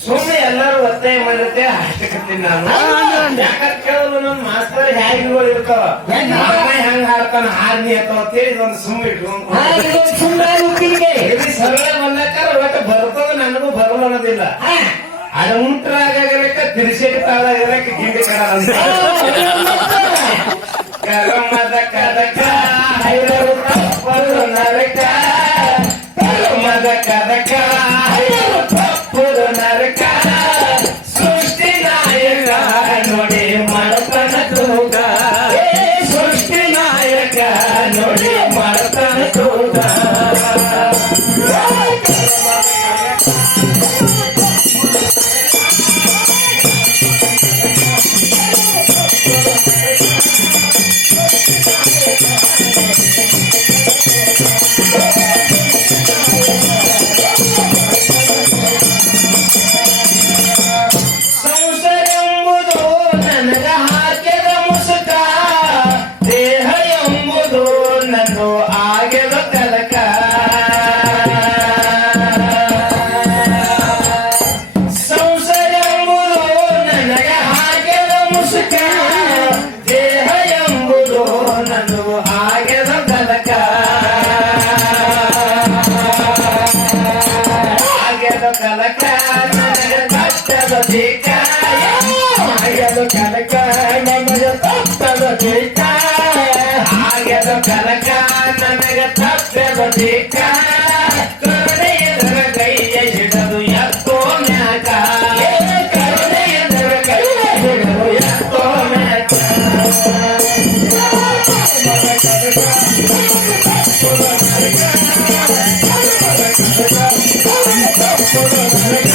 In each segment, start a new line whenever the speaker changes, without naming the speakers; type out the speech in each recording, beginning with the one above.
ಸುಮ್ಮನೆ ಎಲ್ಲರೂ ಒತ್ತಾಯ ಮಾಡಿರುತ್ತೆ ಹಾಡ್ತಿಕತ್ತೀನಿ ನಾನು. ಯಾಕಂತ ಕೇಳಲು ನಮ್ಮ ಮಾಸ್ತರ್ ಹ್ಯಾಗಿಗಳು ಇರ್ತಾವ ಹೆಂಗ್ ಹಾಡ್ತಾನ ಹಾಡ್ನಿ ಅಥವಾ ಅಂತೇಳಿ ಇದೊಂದು ಸುಮ್ಮನೆ ಇಟ್ಕೊಂಡು ಸರಳ ಬಂದಾಕಾರ ಒಟ್ಟು ಬರ್ತದ ನನಗೂ ಬರಲ್ಲ ಅನ್ನೋದಿಲ್ಲ. ಅಡಮುಂಟ್ರಾಗರಕ ತಿರ್ಸೆಟ್ ತಾಳಾಗರಕ ಗಿಂಡಿ ಕಡ ತಟ್ಟದ ಬೇಕ ಆಗ್ಯದ ಕಲಕ ನನಗೆ ತಟ್ಟದ ಬೇಕ ಕರುಣೆ ಎದರ ಕೈಯ ಹಿಡದು ಎತ್ತೋ ಮ್ಯಾಕ ಕರುಣೆ ಎದರ ಕೈಯ ಹಿಡದು ಎತ್ತೋ ಮ್ಯಾಕ ಎಷ್ಟೋ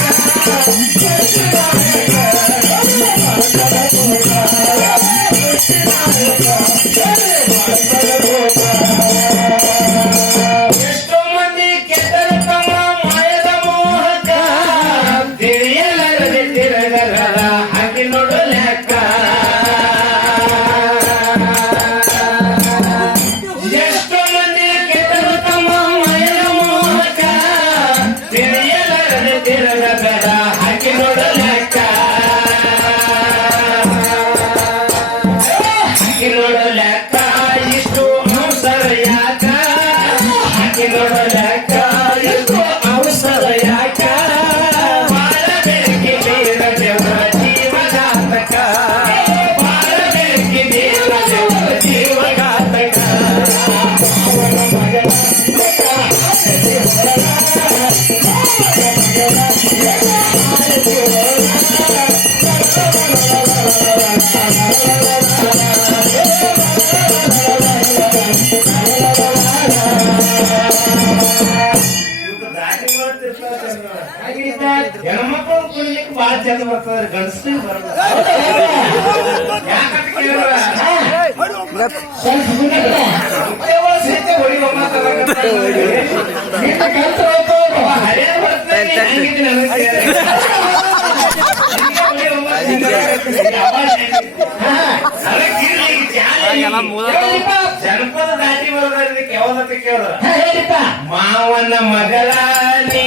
ಹೆಣ್ಮಕ್ಳು ಕುಡಿಲಿಕ್ಕೆ ಬಾಳ ಚಂದ ಬರ್ತದ ಗಂಡಸ್ರಿಗೆ ಬರಲ್ಲ ಯಾಕಂತ ಕೇಳಿದ್ರ
ಹಾ, ಹೇಳಿಪ್ಪ.
ಮಾವನ ಮಗಳ ನೀ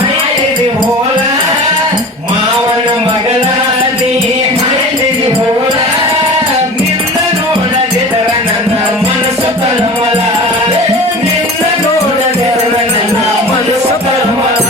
ಹೈದಿ ಹೋಲ. ಮಾವನ ಮಗಳ ನೀ ಹೈದಿ ಹೋಲ. ನಿನ್ನ ನೋಡದಿದರ ನನ್ನ ಮನಸ್ಸು ಕಲಮಲ ನಿನ್ನ ನೋಡದಿದರ ನನ್ನ ಮನಸ್ಸು ತಳಮಲ.